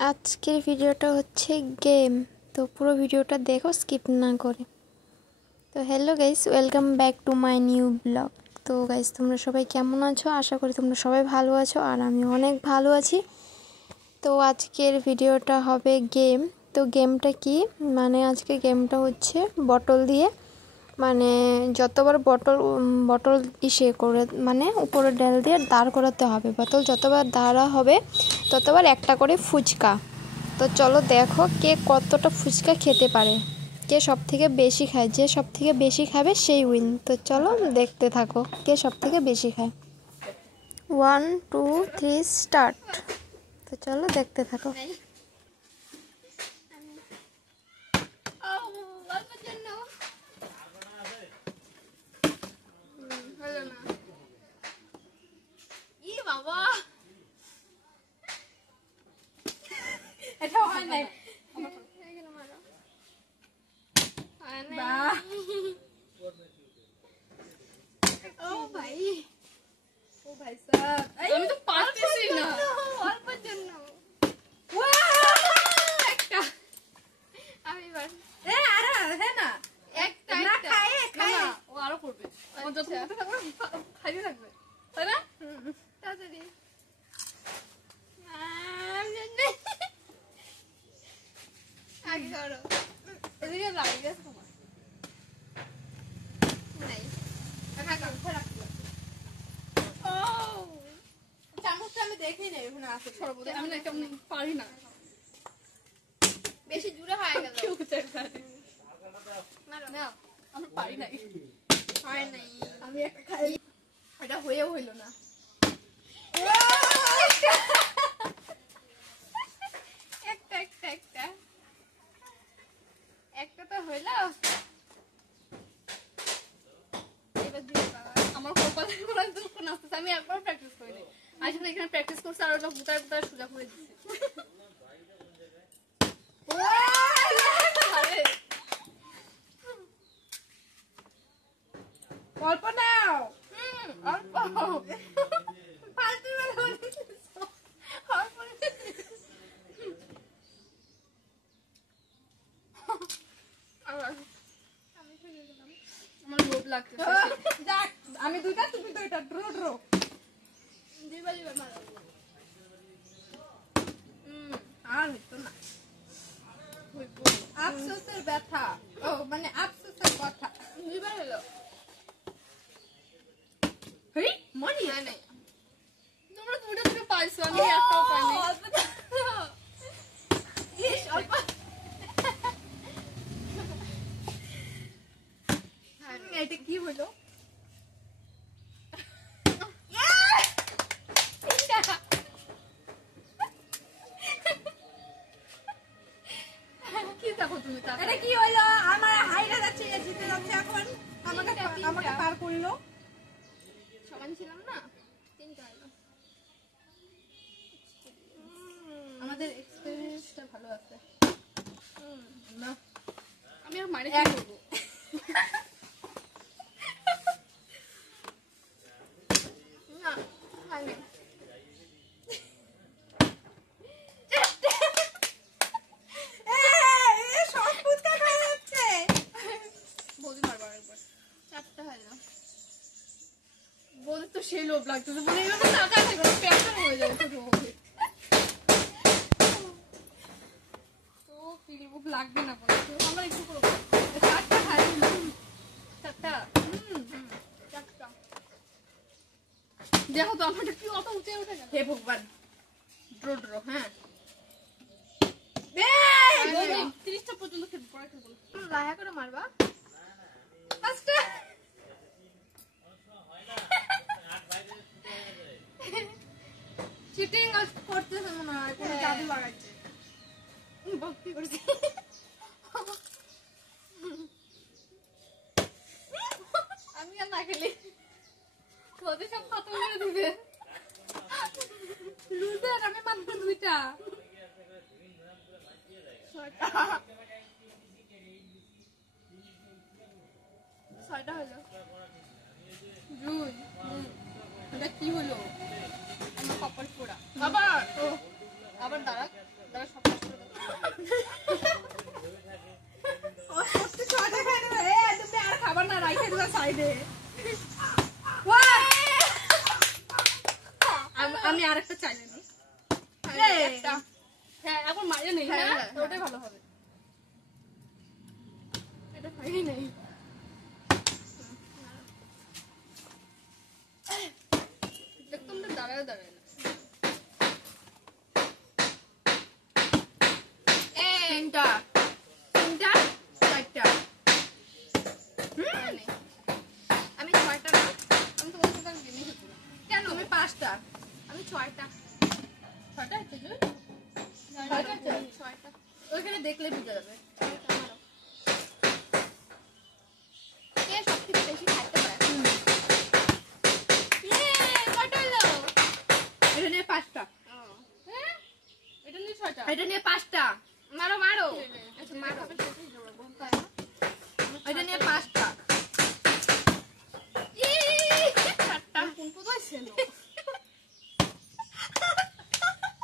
আজকের ভিডিওটা হচ্ছে গেম। তো পুরো ভিডিওটা দেখো স্কিপ না করে। তো hello guys, welcome back to my new blog. তো গাইস, তোমরা সবাই কেমন আছো? আশা করি তোমরা সবাই ভালো আছো, আর আমি অনেক ভালো আছি। তো আজকের ভিডিওটা হবে গেম। তো গেমটা কি, মানে আজকে গেমটা হচ্ছে বটল দিয়ে, মানে যতবার বটল ইসে করে, মানে উপরে ডাল দিয়ে দাঁড় করাতে হবে। বোতল যতবার দাঁড়া হবে ততবার একটা করে ফুচকা। তো চলো দেখো কে কতটা ফুচকা খেতে পারে, কে সব থেকে বেশি খায়। যে সব থেকে বেশি খাবে সেই উইন। তো চলো দেখতে থাকো কে সব থেকে বেশি খায়। 1 2 3 স্টার্ট। তো চলো দেখতে থাকো। বাবা এটা হয় নাই ও ভাই সাহেব আমি তো পারতেছি না অল্পের জন্য একটা আমি বাস আরে হ্যাঁ না একটা না খায় ও আরো করবে ও যত করতে থাকবে খাইতে থাকবে তাই না তাড়াতাড়ি আগে করো এদিকে লাগে গেছে তোমার নাই চামচটা আমি দেখি না ওখানে আছে সর্বদা আমি না কেমন পারি না বেশি জুড়ে হয়ে গেল না আমি পারি নাই হয় নাই আমি একটা খাই এটা হয়েও হইল না একটা একটা একটা একটা তো হইল আমার কপালে দুঃখ নাচতেছে আমি একবার প্র্যাকটিস করিনি আসলে এখানে প্র্যাকটিস করছে আর ওটা বুটায় বুটায় সোজা করে দিচ্ছে অল্প নাও অল্প ফালতু আমার লোভ লাগতেছে আমি দুইটা তুমি দুইটা ড্র ড্র দিবা দিবা মারো আর হইতো না আফসোসের ব্যথা ও মানে আফসোসের কথা দিবা হলো হেই মনি নাই তোমরা দুটো দুটো পাইছো আমি একটাও পাইনি ইস অল্প এটা কি হলো কি দেখো তুমি এটা কি হলো আমার হাইরা যাচ্ছে জিতে যাচ্ছে এখন আমাকে পার করলো সমান ছিলাম না তিনটা হলো আমাদের এক্সপেরিয়েন্সটা ভালো আছে না আমি আর মারি কি করব না মানে বলে তো সেই লোভ লাগতেছে বলে এভাবে টাকা নেই প্যাশন হয়ে যাবে তো ফিলবুক লাগবে না বলে তো আমরা একটু করব চারটা খাই চারটা চারটা দেখো তো আমারটা কি অত উঠে উঠে গেল হে ভগবান ড্র ড্র হ্যাঁ এই 30টা পর্যন্ত খেলব পরে খেলব লায়া করে মারবা ফার্স্ট চিটিং করতেছে মনে হয় কোনো জাদু লাগাইছে ভক্তি করছে আমি আর না খেলি তোদের সব খতম করে দিবে লুজার আমি মাত্র দুইটা ছয়টা হলো জুন এটা কি হলো আমার কপাল পোড়া আবার আবার দাঁড়া দাঁড়া সব শেষ করে দাও। ও সত্যি ছয়টা খাই না তুমি আর খাবার না রাইখে দিবা সাইডে আমি আরেকটা চাই না একটা হ্যাঁ এখন মারিয়ে নেই হ্যাঁ ওটাই ভালো হবে এটা খাইয়ে নেই দেখতাম তো দাঁড়ায় দাঁড়ায় না তিনটা তিনটা চারটা আমি 6টা না আমি তোমার সাথে আর গেমই খেলছি না কেন তুমি পাঁচটা আমি 6টা 6টা আছে জুই 6টা 6টা ওইখানে দেখলে বুঝা যাবে কে সবথেকে বেশি খাইতে পারে কটা হলো এটা নিয়ে পাঁচটা হ্যাঁ এটা নিয়ে 6টা এটা নিয়ে পাঁচটা মারো মারো আচ্ছা মা খাবে সেটাই দেবো বলতে হয় না এটা নিয়ে পাঁচটা চারটা কোন কোথায় ছিল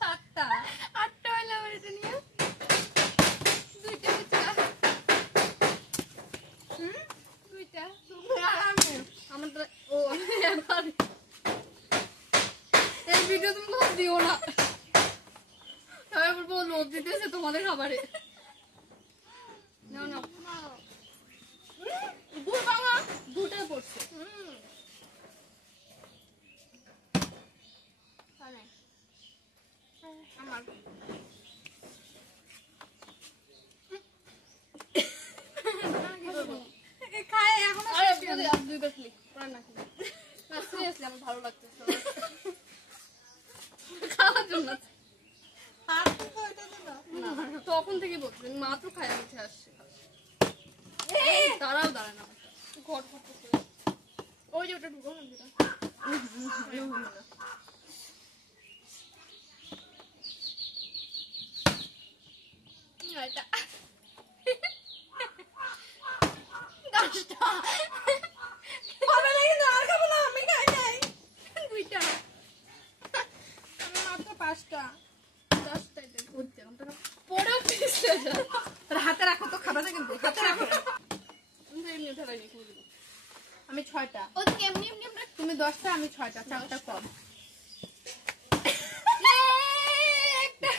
সাতটা আটটা হলো আমার এটা নিয়ে দুইটা দুইটা আমার তো ও একবার এই ভিডিও তুমি লোভ দিও না সবাই বলবো লোভ দিতেছে তোমাদের খাবারে নাও নাও গুড় বাবা দুটাই পড়ছে আমার খায় এখনো আরে বলে আর দুই দেখলি ওরা না খেলে না সিরিয়াসলি আমার ভালো লাগতেছে খাওয়ার জন্য না তখন থেকে বলছি আমি মাত্র খাই উঠে আসছি দাঁড়াও দাঁড়ায় না ঘর করতেছে ওই যে ওটা ঢুকো মন্দিরা এটা 10টা হবে না কিন্তু আর খাবো না আমি খাই নাই দুইটা আমি মাত্র পাঁচটা 10টা এটা ঘুরতে পরেও ফিরছে হাতে রাখো তো খাবা না কিন্তু হাতে রাখো এমনি উঠে রাখি খুঁজে আমি ছয়টা ওদিকে এমনি এমনি আমরা তুমি 10টা আমি 6টা 4টা কম একটা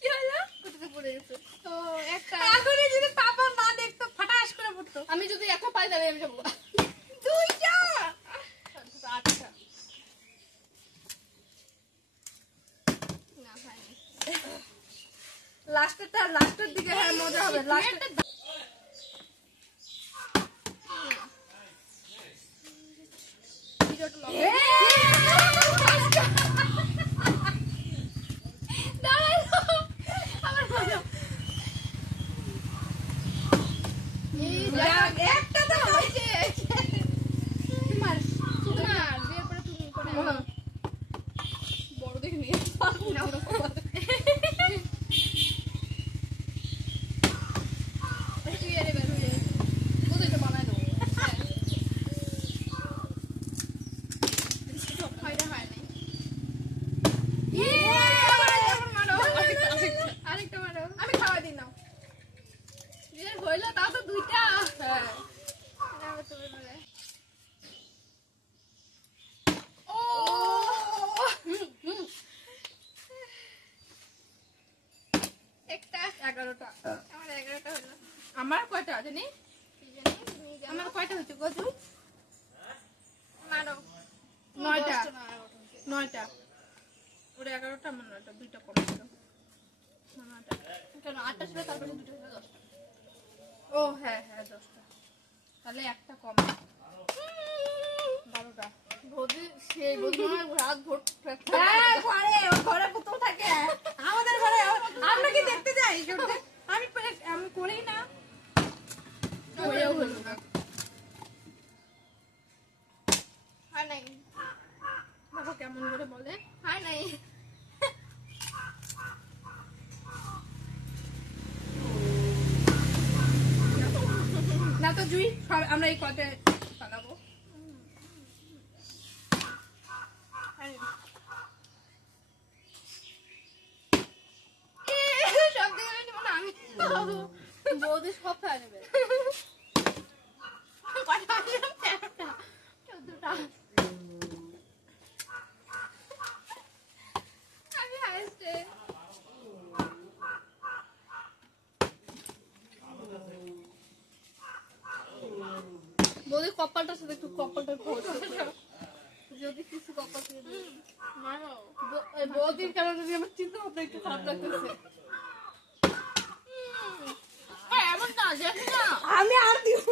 কি হলো কোথাতে পড়ে গেছে তো একটা এখনই যদি পাপা না দেখতো ফাটাস করে পড়তো আমি যদি একটা পাই তাহলে আমি যাবো দুইটা 8টা না হয়নি লাস্টের দিকে হ্যাঁ মজা হবে লাস্টের ভিডিওটা লং একটা তো তোমার বিয়ের পরে তুমি করে বড় দেখে নিয়ে তুই আরে বের হয়ে কোথায় বানাই দেবো সব খাইতে হয় নাই আরেকটা মারো আমি খাওয়া দিই নাও বিয়ের হইলো তাও তো দুইটা হ্যাঁ ও একটা 11টা আমার 11টা হলো আমার কয়টা জানি কি জানি তুমি জানো আমার কয়টা হচ্ছে গজু মারো 9টা 10টা না 11টা 9টা ওর 11টা আমার 9টা দুইটা কম ছিল 9টা কেন 8টা ছিল তারপরে দুটো হলো 10টা ও হ্যাঁ হ্যাঁ 10টা তাহলে একটা কম 12টা বৌদি সেই বৌদি মনে হয় রাত ভোর হ্যাঁ ঘরে ও ঘরে কোথাও থাকে আমাদের ঘরে আমরা কি দেখতে যাই আমি আমি করি না হয়েও হলো না হয় নাই দেখো কেমন করে বলে হয় নাই না তো জুই আমরা এই কতে পালাবো বৌদি সব খায় নেবে। আমি হাসতে বৌদি কপালটার সাথে একটু কপালটা যদি কিছু কপাল বৌদির কারণে যদি আমার চিন্তা ভাবনা একটু খারাপ লাগতেছে। এমন না দেখ না আমি আর দিব